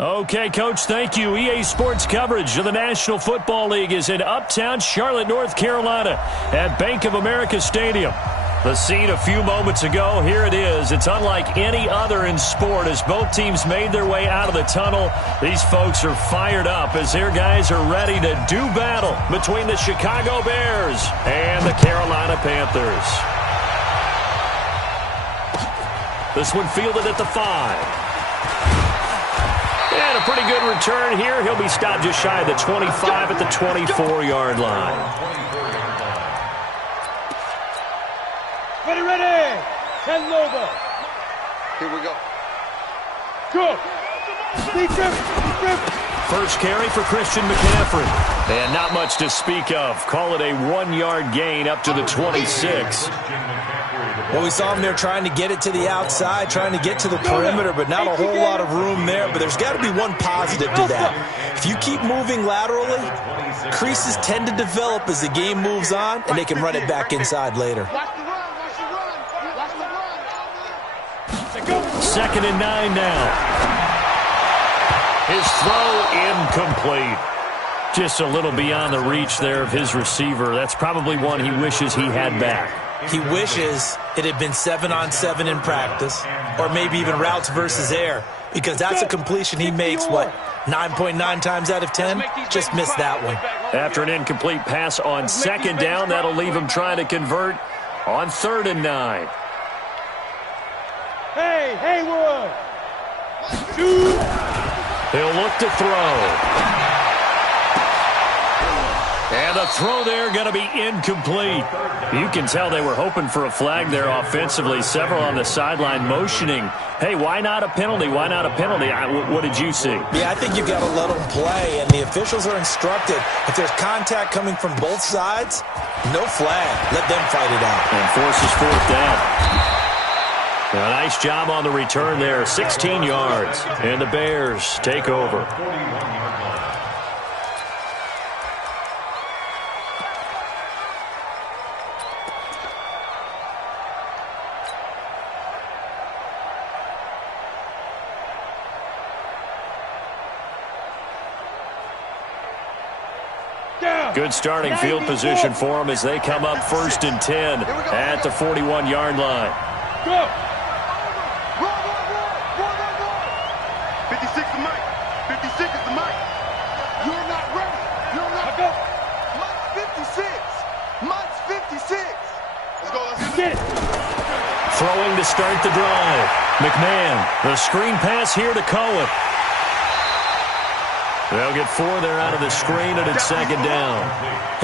Okay, Coach, thank you. EA Sports coverage of the National Football League is in uptown Charlotte, North Carolina at Bank of America Stadium. The scene a few moments ago, here it is. It's unlike any other in sport as both teams made their way out of the tunnel. These folks are fired up as their guys are ready to do battle between the Chicago Bears and the Carolina Panthers. This one fielded at the 5. And a pretty good return here. He'll be stopped just shy of the 25 at the 24-yard line. Ready. 10 Lobo. Here we go. Go. First carry for Christian McCaffrey. And not much to speak of. Call it a 1-yard gain up to the 26. Well, we saw him there trying to get it to the outside, trying to get to the perimeter, but not a whole lot of room there. But there's got to be one positive to that. If you keep moving laterally, creases tend to develop as the game moves on, and they can run it back inside later. 2nd and 9 now. His throw incomplete. Just a little beyond the reach there of his receiver. That's probably one he wishes he had back. He wishes it had been 7-on-7 in practice, or maybe even routes versus air, because that's a completion he makes, 9.9 times out of 10? Just missed that one. After an incomplete pass on 2nd down, that'll leave him trying to convert on 3rd and 9. Hey, Haywood! He'll look to throw. And the throw there going to be incomplete. You can tell they were hoping for a flag there offensively. Several on the sideline motioning, hey, why not a penalty? Why not a penalty? What did you see? Yeah, I think you've got to let them play, and the officials are instructed. If there's contact coming from both sides, no flag. Let them fight it out. And forces 4th down. A nice job on the return there, 16 yards. And the Bears take over. Good starting field position for them as they come up 1st and 10 at the 41-yard line. Go! 56 is Mike. 56 is the Mike. You're not ready. You're not go. Mike's 56. Mike's 56. Let's go. Let's Get it. Throwing to start the drive. McMahon, the screen pass here to Cohen. They'll get 4 there out of the screen, and it's 2nd down.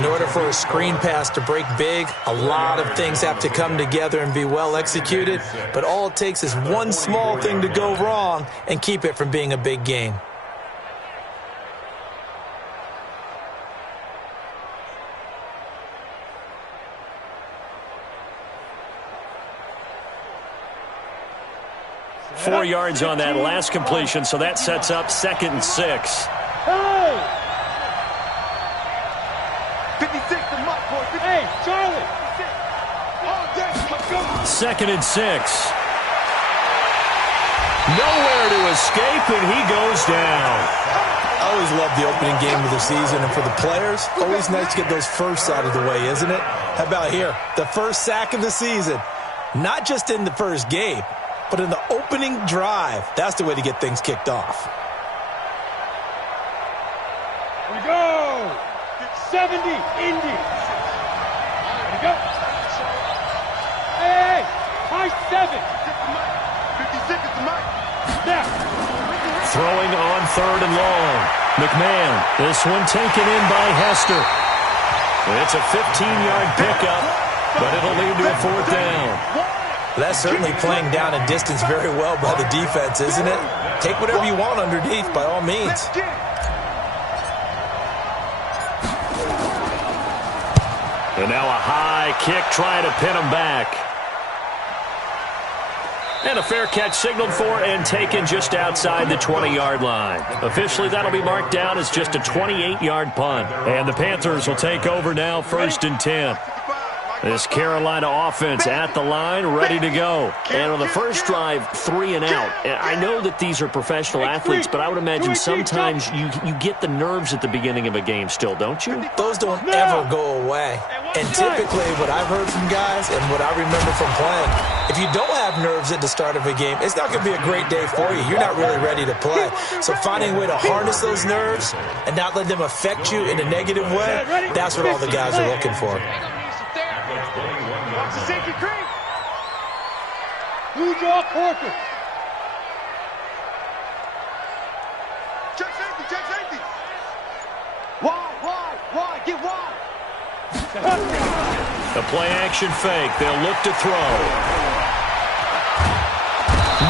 In order for a screen pass to break big, a lot of things have to come together and be well executed, but all it takes is one small thing to go wrong and keep it from being a big game. Four yards on that last completion, so that sets up 2nd and 6. Hey! 56 to Mike, boy. Hey, Charlie! 2nd and 6. Nowhere to escape, and he goes down. I always love the opening game of the season, and for the players, always nice to get those firsts out of the way, isn't it? How about here? The first sack of the season. Not just in the first game, but in the opening drive. That's the way to get things kicked off. Here we go! 70, Indy. Here we go. Hey, high 7. 56 is the Mike. Now. Throwing on 3rd and long. McMahon, this one taken in by Hester. It's a 15-yard pickup, but it'll lead to a 4th down. That's certainly playing down a distance very well by the defense, isn't it? Take whatever you want underneath, by all means. And now a high kick trying to pin him back. And a fair catch signaled for and taken just outside the 20-yard line. Officially, that'll be marked down as just a 28-yard punt. And the Panthers will take over now, 1st and 10. This Carolina offense at the line, ready to go. And on the first drive, 3 and out. I know that these are professional athletes, but I would imagine sometimes you get the nerves at the beginning of a game still, don't you? Those don't ever go away. And typically what I've heard from guys and what I remember from playing, if you don't have nerves at the start of a game, it's not going to be a great day for you. You're not really ready to play. So finding a way to harness those nerves and not let them affect you in a negative way, that's what all the guys are looking for. Blue jaw corker. Check safety, check safety. Wide, get wide. The play action fake. They'll look to throw.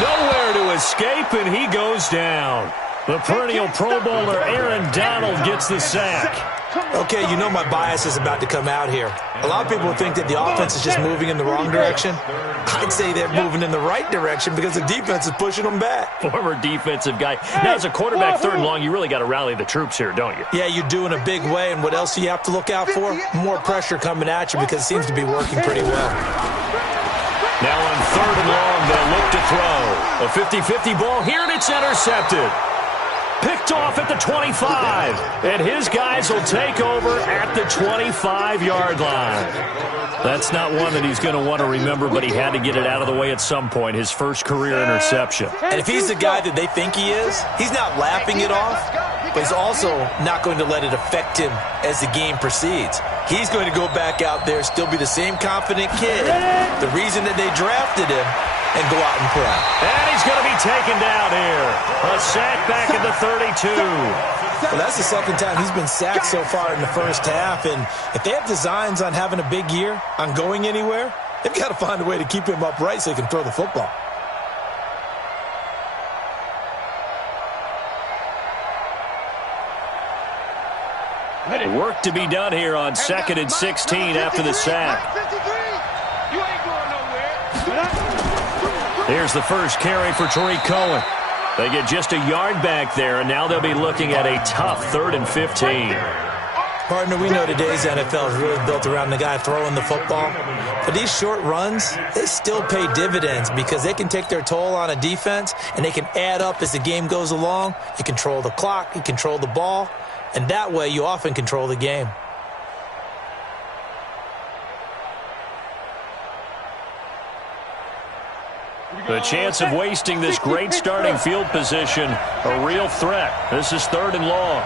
Nowhere to escape, and he goes down. The perennial Pro Bowler Aaron Donald gets the sack. Okay, you know my bias is about to come out here. A lot of people think that the offense is just moving in the wrong direction. I'd say they're moving in the right direction because the defense is pushing them back. Former defensive guy. Now, as a quarterback, 3rd and long, you really got to rally the troops here, don't you? Yeah, you do in a big way. And what else do you have to look out for? More pressure coming at you because it seems to be working pretty well. Now on 3rd and long, they'll look to throw. A 50-50 ball here, and it's intercepted. Picked off at the 25, and his guys will take over at the 25-yard line. That's not one that he's going to want to remember, but he had to get it out of the way at some point, his first career interception. And if he's the guy that they think he is, he's not laughing it off, but he's also not going to let it affect him as the game proceeds. He's going to go back out there, still be the same confident kid, the reason that they drafted him, and go out and play. And he's going to be taken down here. A sack back at the 32. Well, that's the second time he's been sacked so far in the first half. And if they have designs on having a big year, on going anywhere, they've got to find a way to keep him upright so he can throw the football. Work to be done here on 2nd and 16 after the sack. You ain't going nowhere. Here's the first carry for Tariq Cohen. They get just a yard back there, and now they'll be looking at a tough 3rd and 15. Partner, we know today's NFL is really built around the guy throwing the football. But these short runs, they still pay dividends because they can take their toll on a defense, and they can add up as the game goes along. You control the clock, you control the ball, and that way you often control the game. The chance of wasting this great starting field position, a real threat. This is 3rd and long.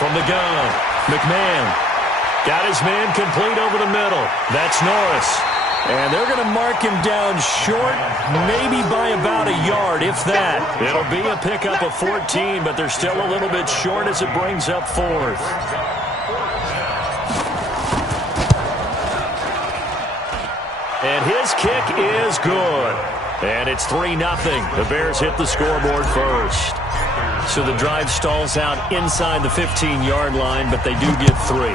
From the gun, McMahon got his man complete over the middle. That's Norris. And they're going to mark him down short, maybe by about a yard, if that. It'll be a pickup of 14, but they're still a little bit short as it brings up 4th. And his kick is good. And it's 3-0. The Bears hit the scoreboard first. So the drive stalls out inside the 15-yard line, but they do get 3.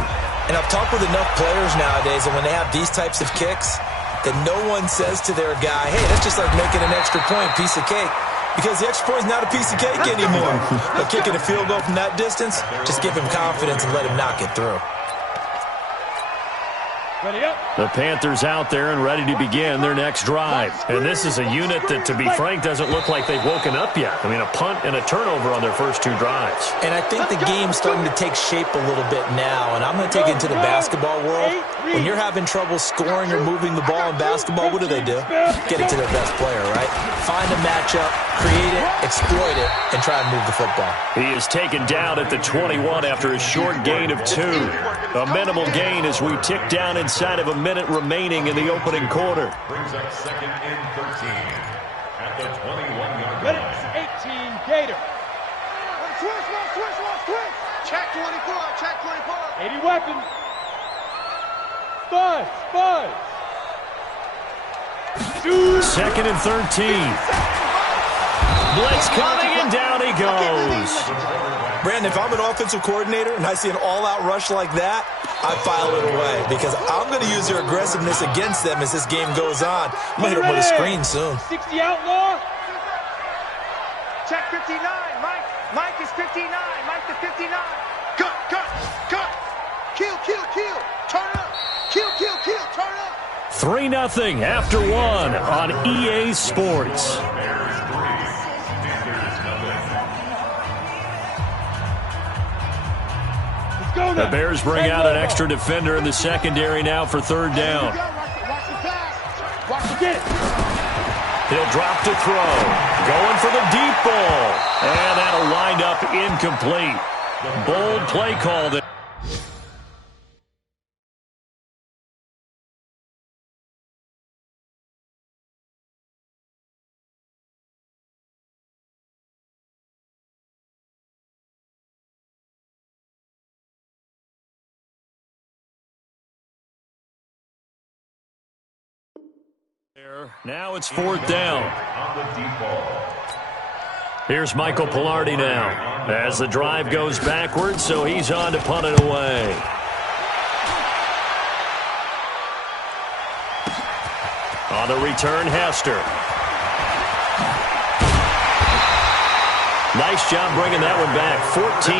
And I've talked with enough players nowadays, and when they have these types of kicks, that no one says to their guy, hey, that's just like making an extra point, piece of cake. Because the extra point is not a piece of cake anymore. But kicking a field goal from that distance, just give him confidence and let him knock it through. The Panthers out there and ready to begin their next drive. And this is a unit that, to be frank, doesn't look like they've woken up yet. I mean, a punt and a turnover on their first 2 drives. And I think the game's starting to take shape a little bit now. And I'm going to take it into the basketball world. When you're having trouble scoring or moving the ball in basketball, what do? Get it to their best player, right? Find a matchup, create it, exploit it, and try and move the football. He is taken down at the 21 after a short gain of 2. A minimal gain as we tick down inside of a minute remaining in the opening quarter. Brings up 2nd and 13 at the 21-yard line. 18 Gator. Switch. Check 24, check 24. 80 weapons. Buzz. 2nd and 13. Blitz coming, and down he goes. Brandon, if I'm an offensive coordinator and I see an all-out rush like that, I file it away because I'm going to use their aggressiveness against them as this game goes on. I'm going to hit them with a screen soon. 60 outlaw. Check 59, Mike is 59. 59. Mike the 59. Cut. Kill. Turn up. Kill. Turn up. 3-0 after 1 on EA Sports. The Bears bring out an extra defender in the secondary now for third down. He'll drop to throw. Going for the deep ball. And that'll wind up incomplete. Bold play call there. Now it's fourth down. Here's Michael Pilardi now as the drive goes backwards, so he's on to punt it away. On the return, Hester. Nice job bringing that one back. 14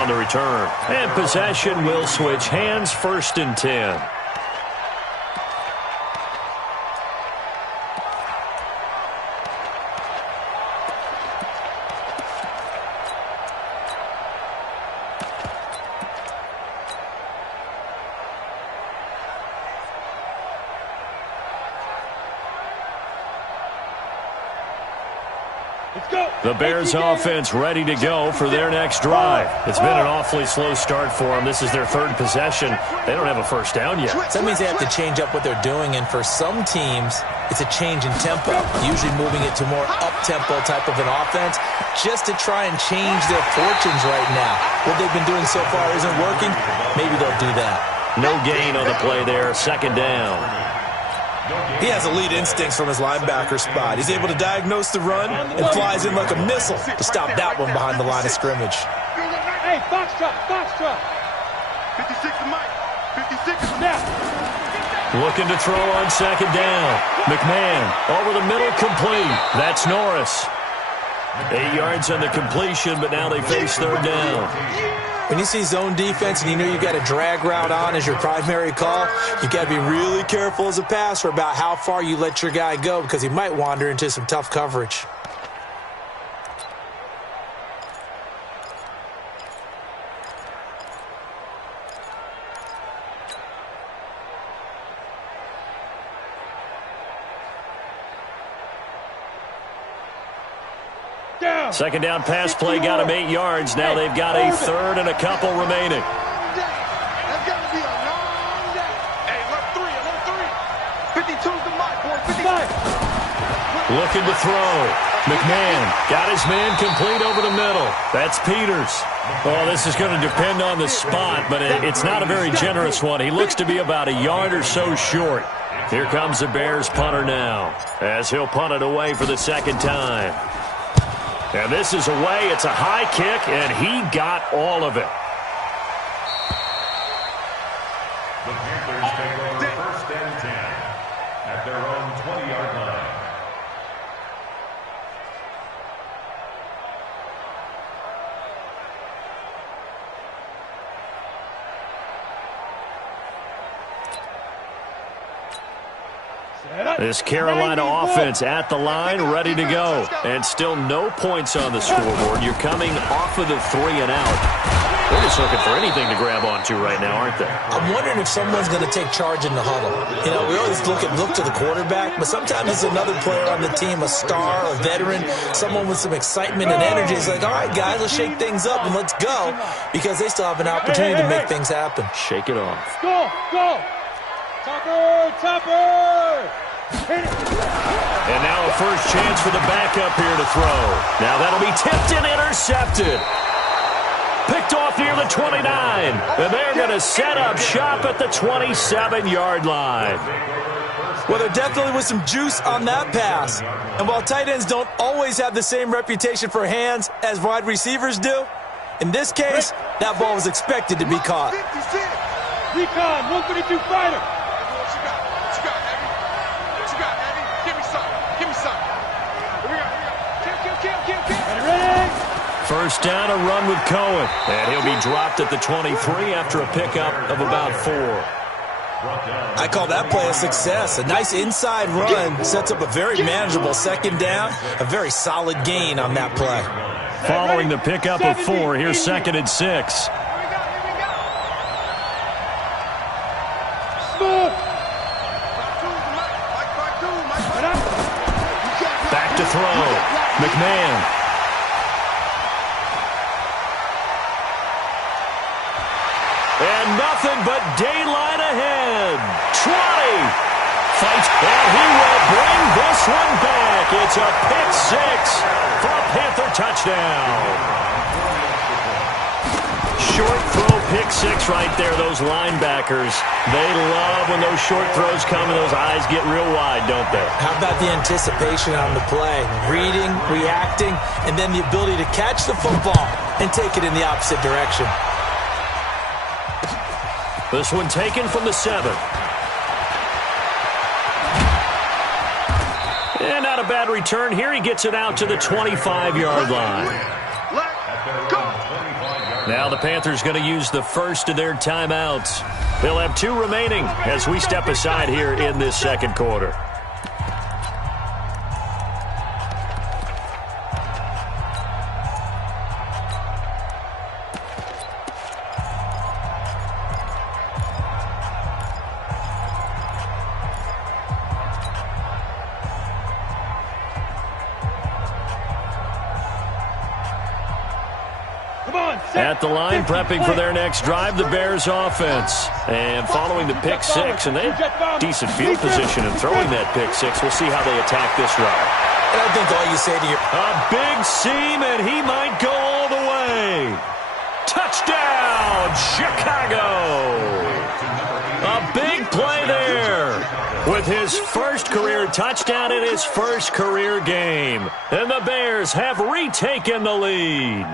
on the return. And possession will switch hands, 1st and 10. The Bears offense ready to go for their next drive. It's been an awfully slow start for them. This is their 3rd possession. They don't have a first down yet. That means they have to change up what they're doing, and for some teams, it's a change in tempo, usually moving it to more up-tempo type of an offense just to try and change their fortunes right now. What they've been doing so far isn't working. Maybe they'll do that. No gain on the play there. 2nd down. He has elite instincts from his linebacker spot. He's able to diagnose the run and flies in like a missile to stop that one behind the line of scrimmage. Hey, box truck. 56 to Mike. 56 to Snap. Looking to throw on 2nd down. McMahon over the middle, complete. That's Norris. 8 yards on the completion, but now they face 3rd down. When you see zone defense and you know you've got a drag route on as your primary call, you've got to be really careful as a passer about how far you let your guy go because he might wander into some tough coverage. Second down pass play got him 8 yards. Now they've got a 3rd and a couple remaining. That's got to be a long day. Hey, alert 3. 52's the Mike, boy. 55. Looking to throw. McMahon got his man complete over the middle. That's Peters. Oh, this is going to depend on the spot, but it's not a very generous one. He looks to be about a yard or so short. Here comes the Bears punter now as he'll punt it away for the 2nd time. And this is away. It's a high kick, and he got all of it. The Panthers take over 1st and 10 at their own 20-yard line. This Carolina offense at the line, ready to go. And still no points on the scoreboard. You're coming off of the 3 and out. They're just looking for anything to grab onto right now, aren't they? I'm wondering if someone's going to take charge in the huddle. You know, we always look to the quarterback, but sometimes it's another player on the team, a star, a veteran, someone with some excitement and energy. It's like, all right, guys, let's shake things up and let's go, because they still have an opportunity to make things happen. Shake it off. Go. Topper. And now a first chance for the backup here to throw. Now that'll be tipped and intercepted. Picked off near the 29. And they're going to set up shop at the 27-yard line. Well, there definitely was some juice on that pass. And while tight ends don't always have the same reputation for hands as wide receivers do, in this case, that ball was expected to be caught. Recon, 132 fighter. first down, a run with Cohen. And he'll be dropped at the 23 after a pickup of about 4. I call that play a success. A nice inside run sets up a very manageable second down. A very solid gain on that play. Following the pickup of 4, here's 2nd and 6. Back to throw. McMahon. And nothing but daylight ahead. 20. Fight, and he will bring this one back. It's a pick 6 for a Panther touchdown. Short throw, pick 6 right there. Those linebackers, they love when those short throws come and those eyes get real wide, don't they? How about the anticipation on the play? Reading, reacting, and then the ability to catch the football and take it in the opposite direction. This one taken from the 7. And not a bad return here. He gets it out to the 25-yard line. Now the Panthers going to use the first of their timeouts. They'll have 2 remaining as we step aside here in this second quarter. At the line, prepping for their next drive, the Bears offense. And following the pick 6, and they have decent field position in throwing that pick 6. We'll see how they attack this drive. And I think all you say to your... A big seam, and he might go all the way. Touchdown, Chicago! A big play there with his first career touchdown in his first career game. And the Bears have retaken the lead.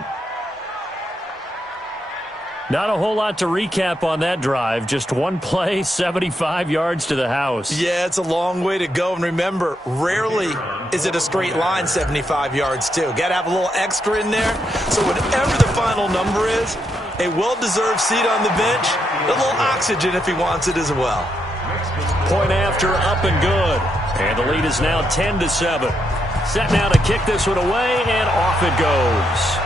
Not a whole lot to recap on that drive. Just one play, 75 yards to the house. Yeah, it's a long way to go. And remember, rarely is it a straight line 75 yards, too. Got to have a little extra in there. So whatever the final number is, a well-deserved seat on the bench, a little oxygen if he wants it as well. Point after, up and good. And the lead is now 10-7. Set now to kick this one away, and off it goes.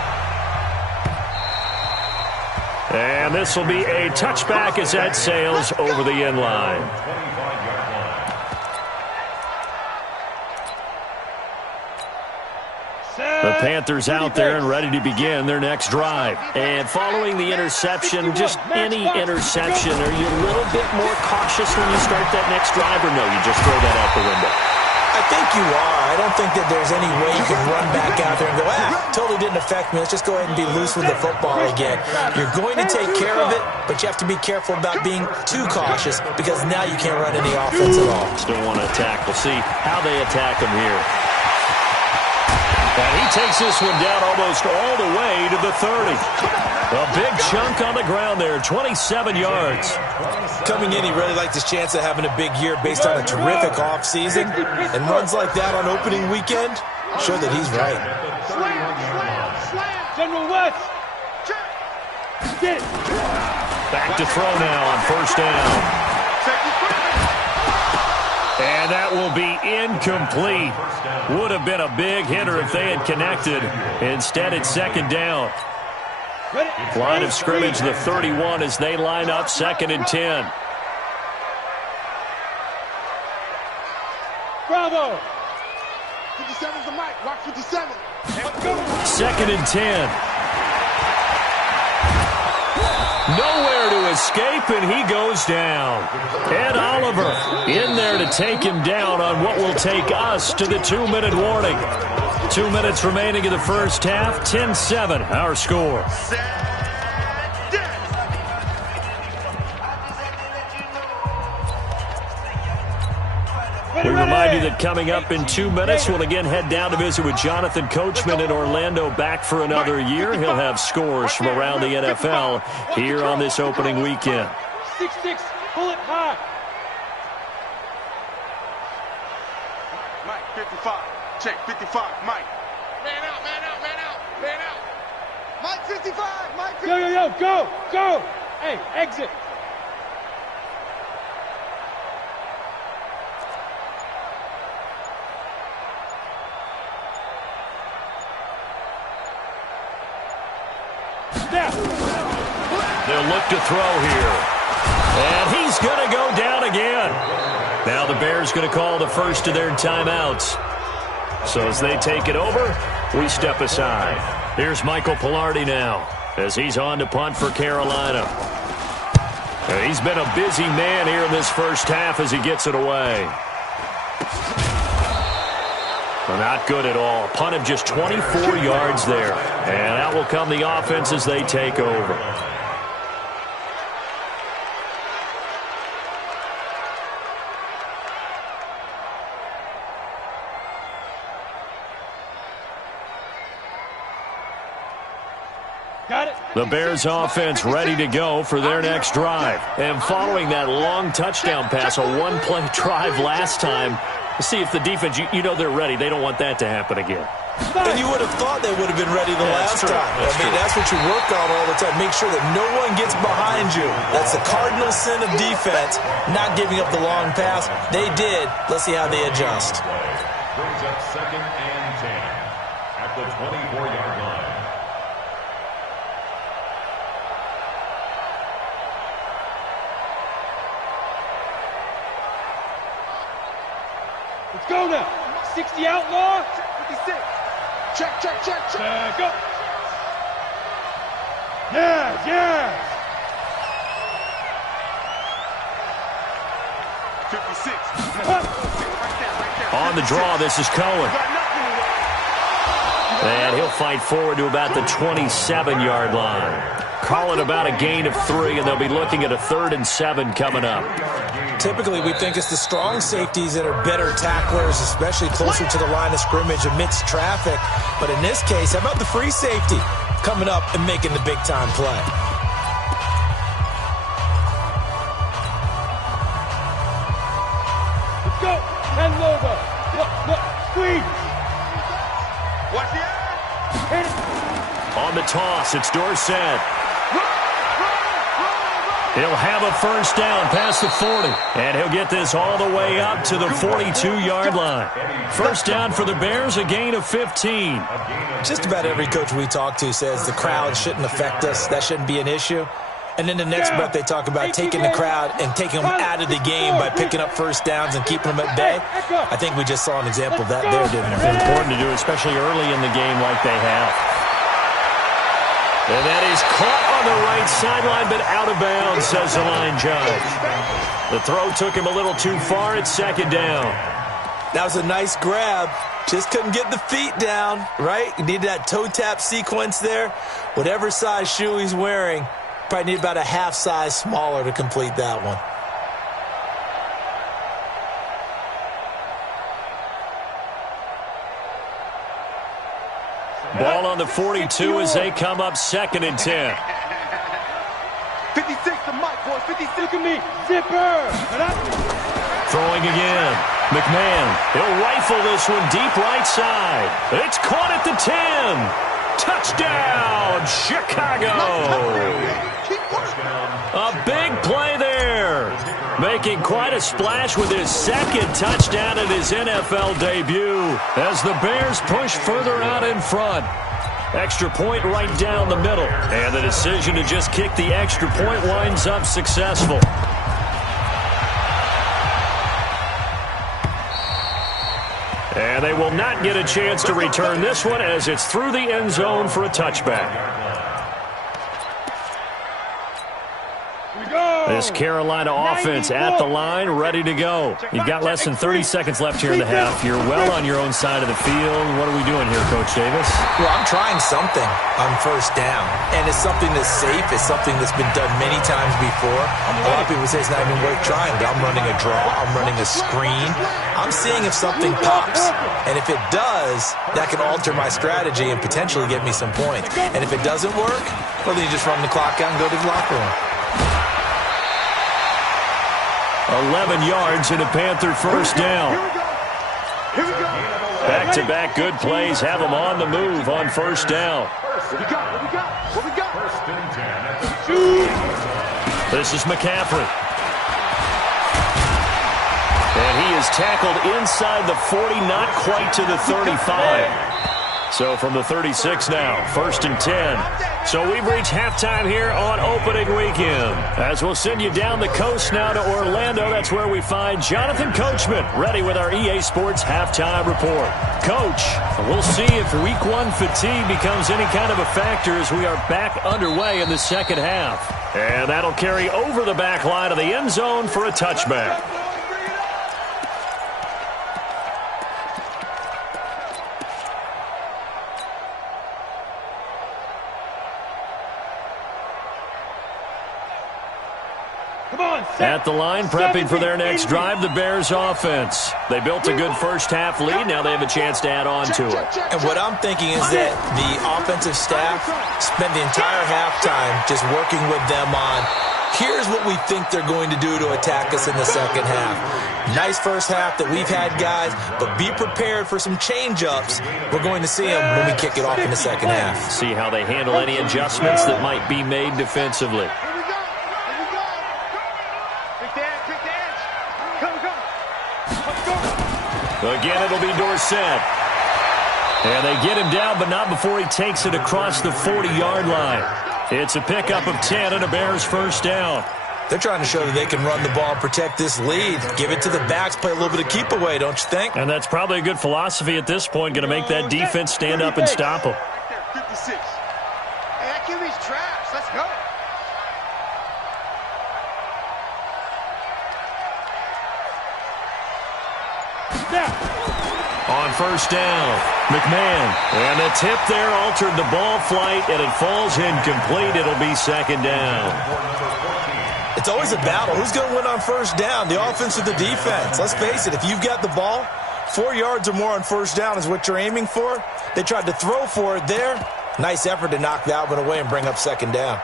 And this will be a touchback as that sails over the end line. The Panthers out there and ready to begin their next drive. And following the interception, just any interception, are you a little bit more cautious when you start that next drive, or no, you just throw that out the window? I think you are. I don't think that there's any way you can run back out there and go, totally didn't affect me. Let's just go ahead and be loose with the football again. You're going to take care of it, but you have to be careful about being too cautious because now you can't run any offense at all. Still want to attack. We'll see how they attack him here. And he takes this one down almost all the way to the 30. A big chunk on the ground there, 27 yards. Coming in, he really liked his chance of having a big year based on a terrific offseason. And runs like that on opening weekend, show that he's right. General West. Get it. Back to throw now on first down. And that will be incomplete. Would have been a big hitter if they had connected. Instead, it's second down. Line of scrimmage, the 31, as they line up 2nd and 10. Bravo. 57's the mic. Watch 57. 2nd and 10. Nowhere to escape, and he goes down. Ed Oliver in there to take him down on what will take us to the 2-minute warning. 2 minutes remaining in the first half, 10-7, our score. We remind you that coming up in 2 minutes, we'll again head down to visit with Jonathan Coachman in Orlando, back for another year. He'll have scores from around the NFL here on this opening weekend. 6-6, pull it high. Mike, 55. Check, 55. Mike. Man out, man out, man out, man out. Mike 55. Mike 55. Yo, go, go. Hey, exit. Snap. They'll look to throw here. And he's going to go down again. Now the Bears going to call the first of their timeouts. So as they take it over, we step aside. Here's Michael Pilardi now as he's on to punt for Carolina. He's been a busy man here in this first half as he gets it away. Not good at all. Punt of just 24 yards there. And out will come the offense as they take over. The Bears offense ready to go for their next drive. And following that long touchdown pass, a one-play drive last time, see if the defense, you know they're ready. They don't want that to happen again. And you would have thought they would have been ready the last time. That's what you work on all the time. Make sure that no one gets behind you. That's the cardinal sin of defense, not giving up the long pass. They did. Let's see how they adjust. Brings up 2nd and 10 at the 24-yard line. Let's go now. 60 outlaw. 56. Check. Go. Yeah. 56. On the draw, this is Cohen. And he'll fight forward to about the 27-yard line. Call it about a gain of 3, and they'll be looking at a 3rd and 7 coming up. Typically, we think it's the strong safeties that are better tacklers, especially closer to the line of scrimmage amidst traffic. But in this case, how about the free safety coming up and making the big-time play? Let's go. 10 logo. Look. Squeeze. Watch the eye. Hit it. On the toss, it's Dorsett. He'll have a first down past the 40. And he'll get this all the way up to the 42-yard line. First down for the Bears, a gain of 15. Just about every coach we talk to says the crowd shouldn't affect us. That shouldn't be an issue. And then the next breath they talk about taking the crowd and taking them out of the game by picking up first downs and keeping them at bay. I think we just saw an example of that there, didn't we? It's important to do, especially early in the game like they have. And that is caught on the right sideline, but out of bounds, says the line judge. The throw took him a little too far. It's 2nd down. That was a nice grab. Just couldn't get the feet down, right? You need that toe tap sequence there. Whatever size shoe he's wearing, probably need about a half size smaller to complete that one. Ball on the 42 as they come up 2nd and 10. 56 to Mike, boys. 56. Look at me. Zipper. Throwing again. McMahon. He'll rifle this one deep right side. It's caught at the 10. Touchdown, Chicago. A big play there. Making quite a splash with his 2nd touchdown in his NFL debut as the Bears push further out in front. Extra point right down the middle. And the decision to just kick the extra point winds up successful. And they will not get a chance to return this one as it's through the end zone for a touchback. This Carolina offense at the line, ready to go. You've got less than 30 seconds left here in the half. You're well on your own side of the field. What are we doing here, Coach Davis? Well, I'm trying something on first down, and it's something that's safe. It's something that's been done many times before. A lot of people say it's not even worth trying, but I'm running a draw. I'm running a screen. I'm seeing if something pops, and if it does, that can alter my strategy and potentially get me some points. And if it doesn't work, well, then you just run the clock out and go to the locker room. 11 yards and a Panther first down. Here we go. Back-to-back good plays have them on the move on first down. What we got? What we got? First and 10 at the This is McCaffrey. And he is tackled inside the 40, not quite to the 35. So from the 36 now, first and 10. So we've reached halftime here on opening weekend. As we'll send you down the coast now to Orlando, that's where we find Jonathan Coachman ready with our EA Sports halftime report. Coach, we'll see if week one fatigue becomes any kind of a factor as we are back underway in the second half. And that'll carry over the back line of the end zone for a touchback. At the line, prepping for their next drive, the Bears offense. They built a good first-half lead. Now they have a chance to add on to it. And what I'm thinking is that the offensive staff spent the entire halftime just working with them on, here's what we think they're going to do to attack us in the second half. Nice first half that we've had, guys, but be prepared for some change-ups. We're going to see them when we kick it off in the second half. See how they handle any adjustments that might be made defensively. Again, it'll be Dorsett. And they get him down, but not before he takes it across the 40-yard line. It's a pickup of 10 and a Bears first down. They're trying to show that they can run the ball and protect this lead. Give it to the backs, play a little bit of keep away, don't you think? And that's probably a good philosophy at this point, going to make that defense stand up and stop them. 56. Hey, that QB's trash. Let's go. On first down, McMahon. And the tip there altered the ball flight, and it falls incomplete. It'll be second down. It's always a battle. Who's going to win on first down, the offense or the defense? Let's face it, if you've got the ball, 4 yards or more on first down is what you're aiming for. They tried to throw for it there. Nice effort to knock that one away and bring up second down.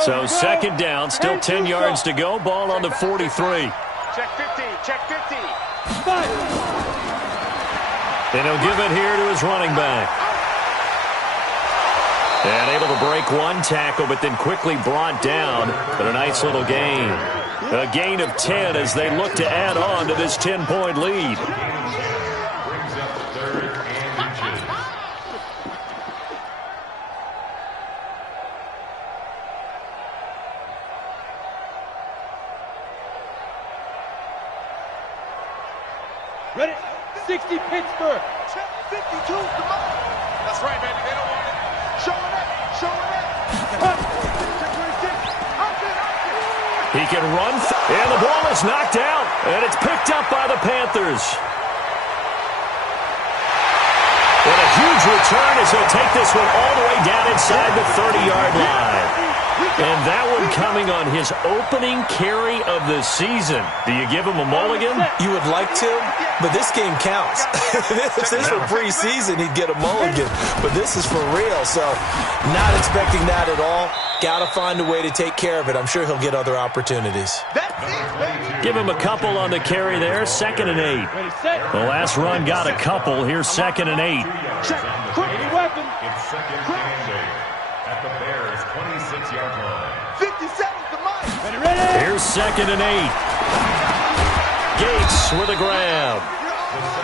So second down, still 10 yards to go. Ball on the 43. Check 50, check 50. And he'll give it here to his running back. And able to break one tackle, but then quickly brought down. But a nice little gain. A gain of 10 as they look to add on to this 10-point lead. brings up third and inches. Ready? 60 Pittsburgh. 52's the mark. That's right, baby. They don't want it. Show it up. Show it up. He can run, and the ball is knocked out, and it's picked up by the Panthers. And a huge return as he'll take this one all the way down inside the 30-yard line. And that one coming on his opening carry of the season. Do you give him a mulligan? You would like to, but this game counts. If this were preseason, he'd get a mulligan. But this is for real, so not expecting that at all. Got to find a way to take care of it. I'm sure he'll get other opportunities. Give him a couple on the carry there. 2nd and 8. The last run got a couple. Here's 2nd and 8. Any weapon. It's second and 8 at the Bears' 26-yard line. 57's the mark. Ready? Here's 2nd and 8. Gates with a grab.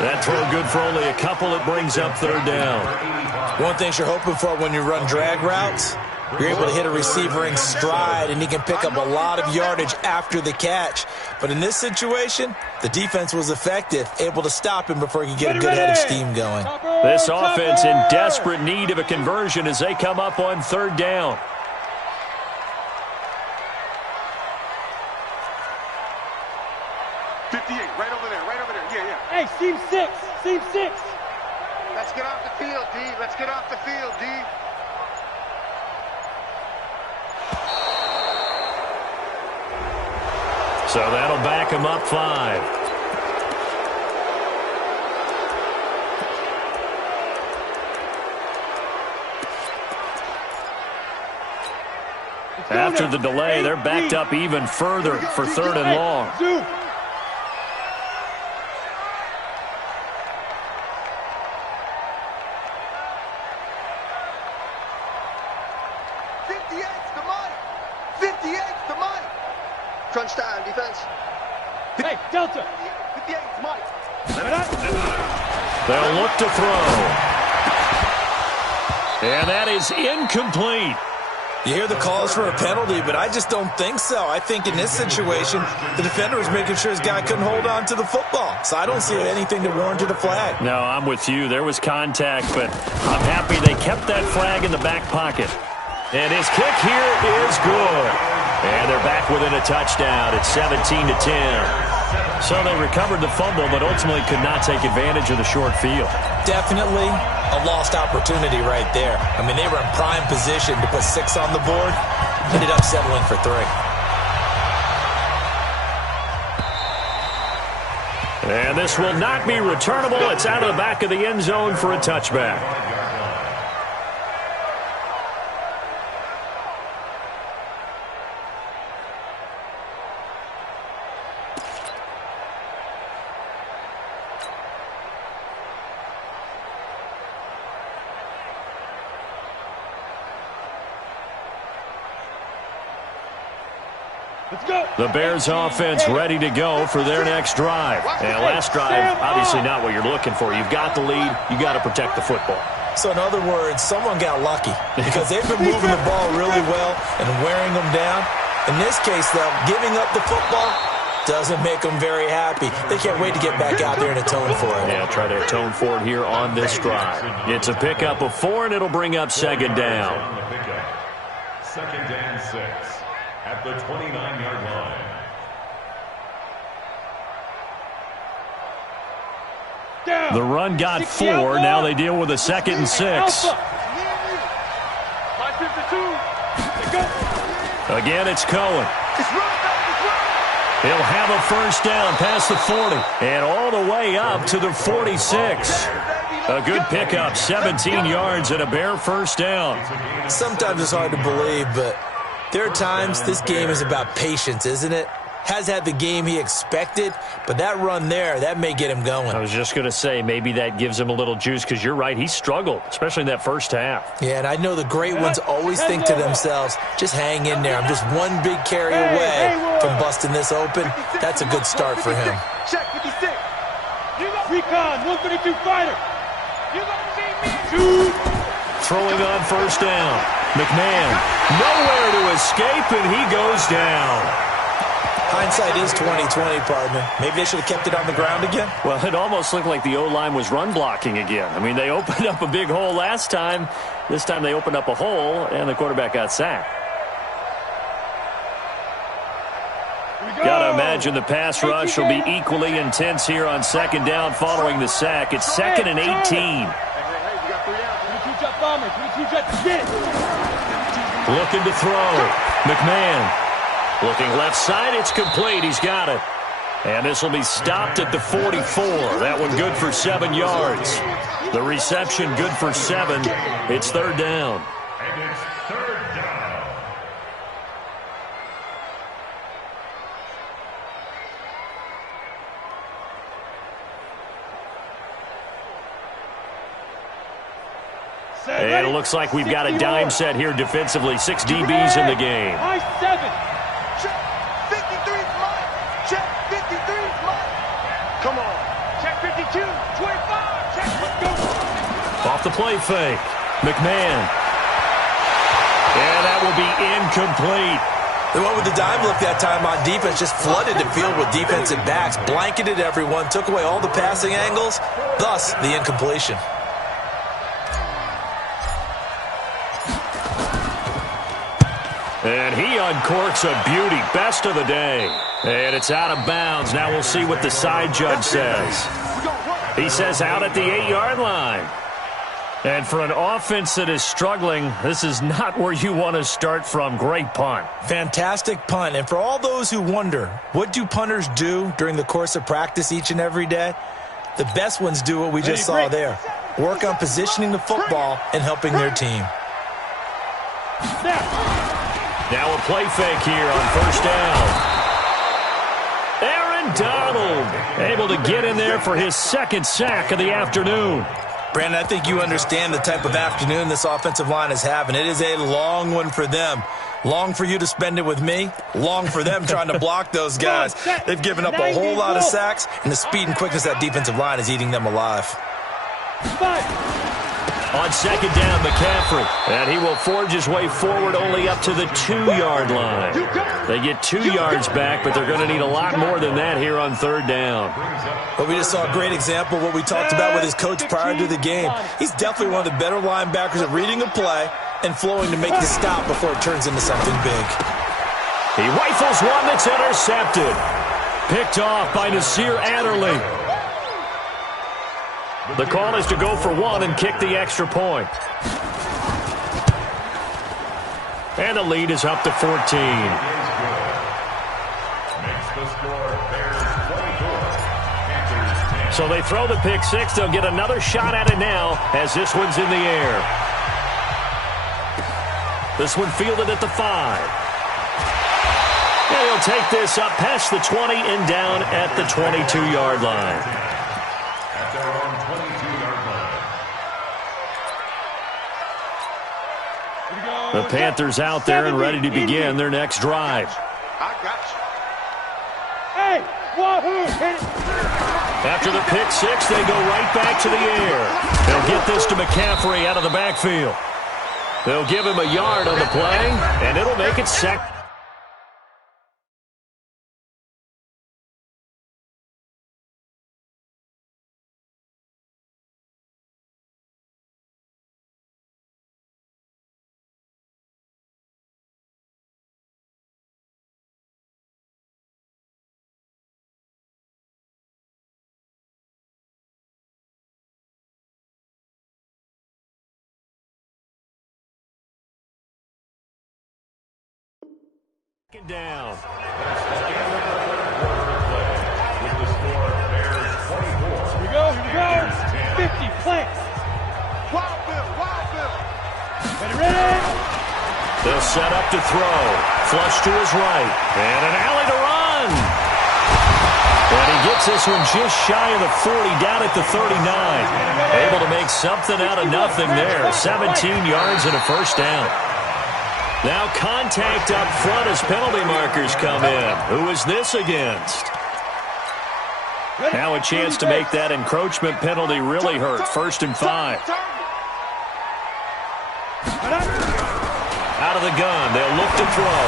That throw good for only a couple. It brings up 3rd down. One thing you're hoping for when you run drag routes, you're able to hit a receiver in stride, and he can pick up a lot of yardage after the catch. But in this situation, the defense was effective, able to stop him before he could get a good head of steam going. This offense in desperate need of a conversion as they come up on 3rd down. Right over there, right over there. Yeah, yeah. Hey, seam 6. Seam 6. Let's get off the field, D. Let's get off the field, D. So that'll back him up 5. After the delay, they're backed up even further for 3rd and long. 58's the money. 58's the money. Crunch time, defense. Hey, Delta. 58's money. They'll look to throw. And that is incomplete. You hear the calls for a penalty, but I just don't think so. I think in this situation, the defender was making sure his guy couldn't hold on to the football. So I don't see anything that warranted a flag. No, I'm with you. There was contact, but I'm happy they kept that flag in the back pocket. And his kick here is good. And they're back within a touchdown. It's 17-10. So they recovered the fumble, but ultimately could not take advantage of the short field. Definitely a lost opportunity right there. I mean, they were in prime position to put 6 on the board. Ended up settling for 3. And this will not be returnable. It's out of the back of the end zone for a touchback. The Bears offense ready to go for their next drive. And last drive, obviously not what you're looking for. You've got the lead. You got to protect the football. So in other words, someone got lucky because they've been moving the ball really well and wearing them down. In this case, though, giving up the football doesn't make them very happy. They can't wait to get back out there and atone for it. Yeah, try to atone for it here on this drive. It's a pickup of 4, and it'll bring up 2nd down. 2nd and 6 at the 29-yard line. The run got 4. Now they deal with a 2nd and 6. Again, it's Cohen. He'll have a first down past the 40 and all the way up to the 46. A good pickup, 17 yards and a Bear first down. Sometimes it's hard to believe, but there are times this game is about patience, isn't it? Has had the game he expected, but that run there, that may get him going. I was just going to say, maybe that gives him a little juice, because you're right, he struggled, especially in that first half. Yeah, and I know the great ones always think to themselves, just hang in there. I'm just one big carry away from busting this open. That's a good start for him. Check 56. Recon, 132 fighter. Shoot. Throwing on first down. McMahon, nowhere to escape, and he goes down. Hindsight is 20/20, partner. Maybe they should have kept it on the ground again. Well, it almost looked like the O-line was run blocking again. I mean, they opened up a big hole last time. This time they opened up a hole, and the quarterback got sacked. Got to imagine the pass rush will be equally intense here on 2nd down following the sack. It's 2nd and 18. Looking to throw. McMahon. Looking left side, it's complete. He's got it. And this will be stopped at the 44. That one good for 7 yards. The reception good for 7. It's 3rd down. And it's 3rd down. And it looks like we've got a dime set here defensively. 6 DBs in the game. Check 53's mine. Check 53's mine. Come on. Check 52. 25. Check. Let's go. Off the play fake. McMahon. And that will be incomplete. The one with the dime look that time on defense just flooded the field with defensive backs, blanketed everyone, took away all the passing angles, thus the incompletion. And he uncorks a beauty. Best of the day. And it's out of bounds. Now we'll see what the side judge says. He says out at the 8-yard line. And for an offense that is struggling, this is not where you want to start from. Great punt. Fantastic punt. And for all those who wonder, what do punters do during the course of practice each and every day? The best ones do what we just saw there. Work on positioning the football and helping their team. Now a play fake here on first down. Aaron Donald able to get in there for his second sack of the afternoon. Brandon, I think you understand the type of afternoon this offensive line is having. It is a long one for them. Long for you to spend it with me. Long for them trying to block those guys. They've given up a whole lot of sacks, and the speed and quickness of that defensive line is eating them alive. On second down, McCaffrey. And he will forge his way forward only up to the 2-yard line. They get 2 yards back, but they're going to need a lot more than that here on third down. Well, we just saw a great example of what we talked about with his coach prior to the game. He's definitely one of the better linebackers at reading a play and flowing to make the stop before it turns into something big. He rifles one that's intercepted. Picked off by Nasir Adderley. The call is to go for one and kick the extra point. And the lead is up to 14. Makes the score Bears 24, Panthers 10. So they throw the pick six. They'll get another shot at it now as this one's in the air. This one fielded at the 5. And he'll take this up past the 20 and down at the 22-yard line. At their own 22-yard line. The Panthers out there and ready to begin their next drive. I got you. Hey, wahoo! Hit it. After the pick six, they go right back to the air. They'll get this to McCaffrey out of the backfield. They'll give him a yard on the play, and it'll make it second. Down. With the score Bears 24. Here we go. 50 plants. Wild Bill. Ready? They'll set up to throw. Flush to his right. And an alley to run. And he gets this one just shy of the 40, down at the 39. Able to make something out of nothing there. 17 yards and a first down. Now contact up front as penalty markers come in. Who is this against? Now a chance to make that encroachment penalty really hurt. 1st and 5. Out of the gun. They'll look to throw.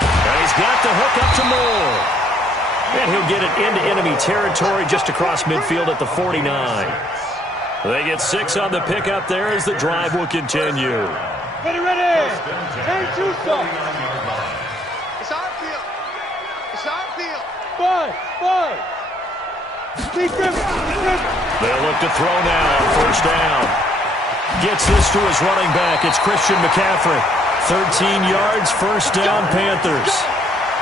And he's got the hook up to Moore. And he'll get it into enemy territory just across midfield at the 49. They get 6 on the pickup there as the drive will continue. Ready. Hey, Tucson. It's our field. Five. They'll look to throw now on first down. Gets this to his running back. It's Christian McCaffrey. 13 yards, first down, Panthers.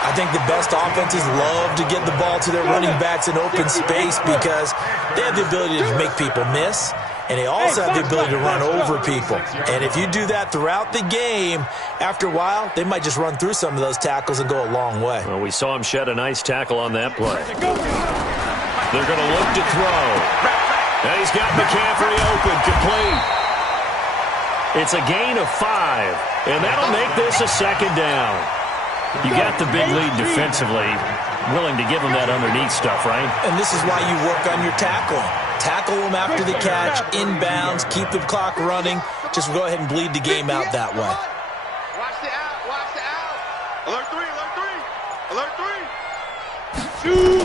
I think the best offenses love to get the ball to their running backs in open space because they have the ability to make people miss. And they also have the ability to run over people. And if you do that throughout the game, after a while, they might just run through some of those tackles and go a long way. Well, we saw him shed a nice tackle on that play. They're going to look to throw. And he's got McCaffrey open, complete. It's a gain of 5. And that'll make this a second down. You got the big lead defensively. Willing to give him that underneath stuff, right? And this is why you work on your tackling. Tackle them after the catch, inbounds, keep the clock running. Just go ahead and bleed the game out that way. Watch the out. Alert 3.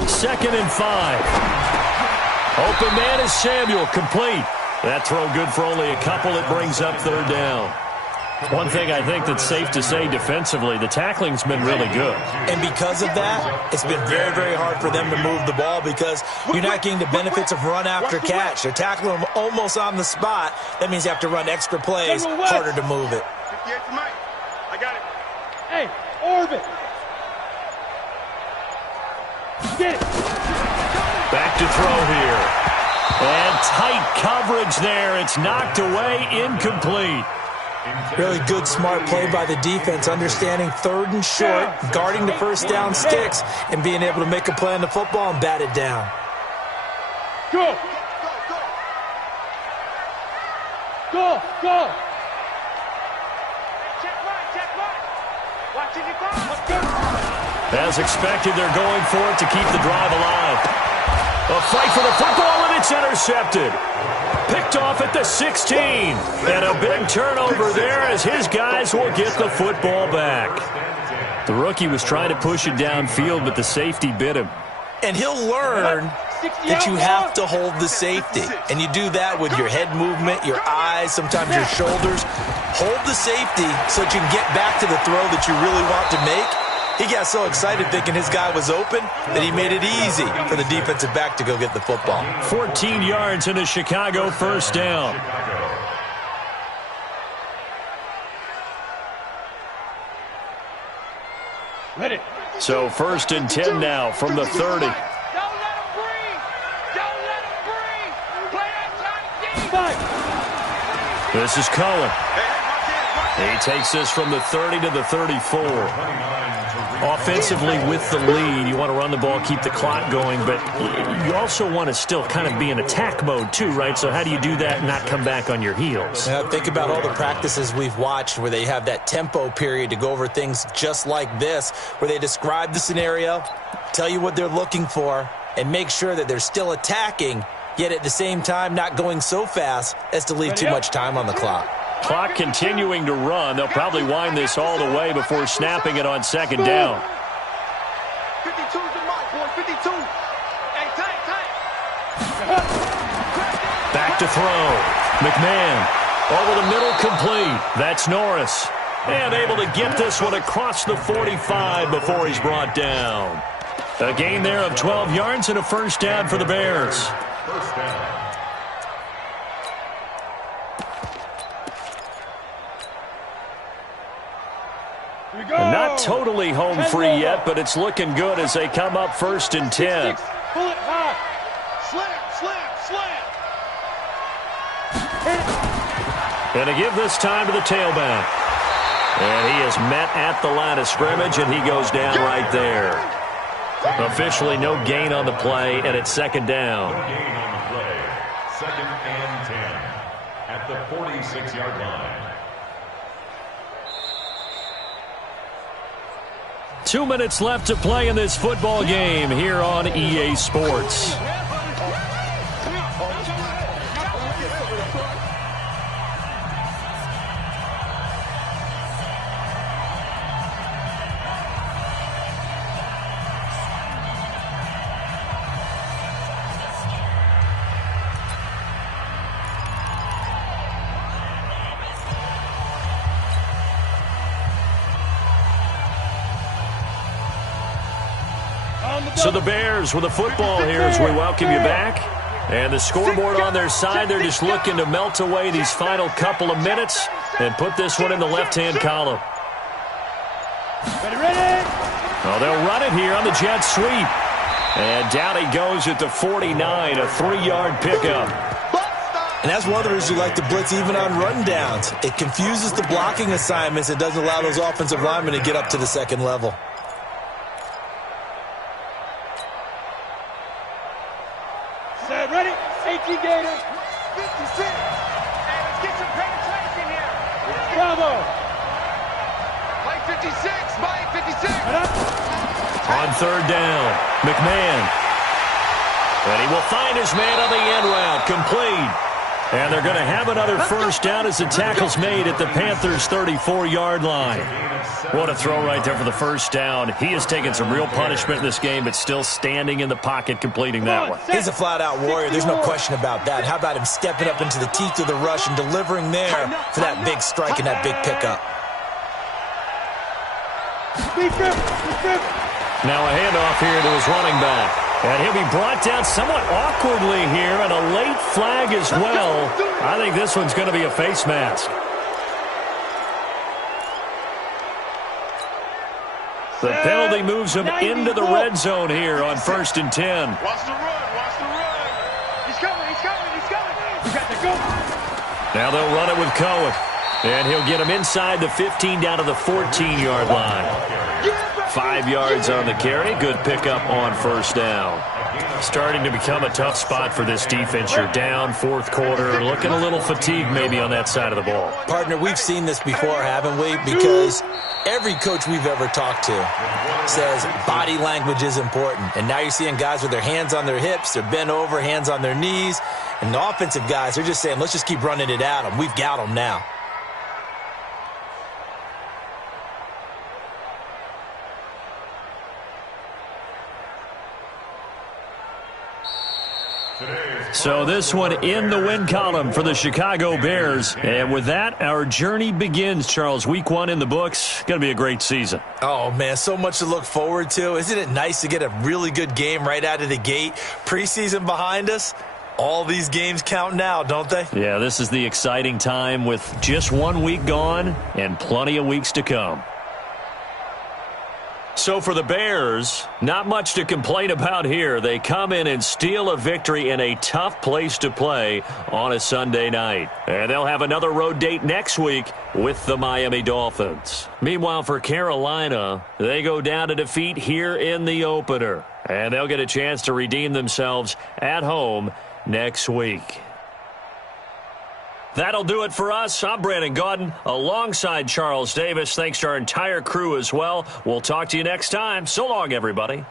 2nd and 5. Open man is Samuel, complete. That throw good for only a couple. It brings up third down. One thing I think that's safe to say defensively, the tackling's been really good. And because of that, it's been very, very hard for them to move the ball because you're not getting the benefits of run after catch. They're tackling them almost on the spot. That means you have to run extra plays, harder to move it. 58 to Mike. I got it. Hey, orbit. Get it. Back to throw here. And tight coverage there. It's knocked away, incomplete. Really good, smart play by the defense, understanding 3rd and short, guarding the first down sticks, and being able to make a play on the football and bat it down. Go! Go! Go! As expected, they're going for it to keep the drive alive. A fight for the football, and it's intercepted. Picked off at the 16. And a big turnover there as his guys will get the football back. The rookie was trying to push it downfield, but the safety bit him. And he'll learn that you have to hold the safety. And you do that with your head movement, your eyes, sometimes your shoulders. Hold the safety so that you can get back to the throw that you really want to make. He got so excited thinking his guy was open that he made it easy for the defensive back to go get the football. 14 yards in a Chicago first down. Ready. So 1st and 10 now from the 30. Don't let him breathe. Don't let him breathe. Play that time deep. This is Cohen. He takes this from the 30 to the 34. Offensively with the lead, you want to run the ball, keep the clock going, but you also want to still kind of be in attack mode too, right? So how do you do that and not come back on your heels? Think about all the practices we've watched where they have that tempo period to go over things just like this, where they describe the scenario, tell you what they're looking for, and make sure that they're still attacking, yet at the same time not going so fast as to leave too much time on the clock. Clock continuing to run. They'll probably wind this all the way before snapping it on 2nd down. 52's the mark, boy. 52. Hey, tight. Back to throw. McMahon over the middle, complete. That's Norris. And able to get this one across the 45 before he's brought down. A gain there of 12 yards and a first down for the Bears. First down. And not totally home free yet, but it's looking good as they come up 1st and 10. Pull it high. Slam. And to give this time to the tailback. And he is met at the line of scrimmage, and he goes down right there. Officially no gain on the play, and it's 2nd down. No gain on the play. 2nd and 10 at the 46-yard line. 2 minutes left to play in this football game here on EA Sports. So the Bears with the football here as we welcome you back. And the scoreboard on their side, they're just looking to melt away these final couple of minutes and put this one in the left-hand column. Ready. Oh, they'll run it here on the jet sweep. And down he goes at the 49, a 3-yard pickup. And that's one of the reasons you like to blitz even on rundowns. It confuses the blocking assignments. It doesn't allow those offensive linemen to get up to the 2nd level. Ready? 18 Gator. 56. Hey, let's get some penetration here. Bravo. Play 56. Play 56. On 3rd down, McMahon. And he will find his man on the end route, complete. And they're going to have another first down as the tackle's made at the Panthers' 34-yard line. What a throw right there for the first down. He has taken some real punishment in this game, but still standing in the pocket, completing that one. He's a flat-out warrior. There's no question about that. How about him stepping up into the teeth of the rush and delivering there for that big strike and that big pickup? Now a handoff here to his running back. And he'll be brought down somewhat awkwardly here, and a late flag as well. I think this one's going to be a face mask. The penalty moves him into the red zone here on 1st and 10. Wants to run. He's coming. You got to go. Now they'll run it with Cohen. And he'll get him inside the 15 down to the 14-yard line. 5 yards on the carry. Good pickup on first down. Starting to become a tough spot for this defense. You're down fourth quarter, looking a little fatigued maybe on that side of the ball. Partner, we've seen this before, haven't we? Because every coach we've ever talked to says body language is important. And now you're seeing guys with their hands on their hips, they're bent over, hands on their knees. And the offensive guys, they're just saying, let's just keep running it at them. We've got them now. So this one in the win column for the Chicago Bears. And with that, our journey begins, Charles. Week 1 in the books. Going to be a great season. Oh, man, so much to look forward to. Isn't it nice to get a really good game right out of the gate? Preseason behind us. All these games count now, don't they? Yeah, this is the exciting time with just 1 week gone and plenty of weeks to come. So for the Bears, not much to complain about here. They come in and steal a victory in a tough place to play on a Sunday night. And they'll have another road date next week with the Miami Dolphins. Meanwhile, for Carolina, they go down to defeat here in the opener. And they'll get a chance to redeem themselves at home next week. That'll do it for us. I'm Brandon Gaudin alongside Charles Davis. Thanks to our entire crew as well. We'll talk to you next time. So long, everybody.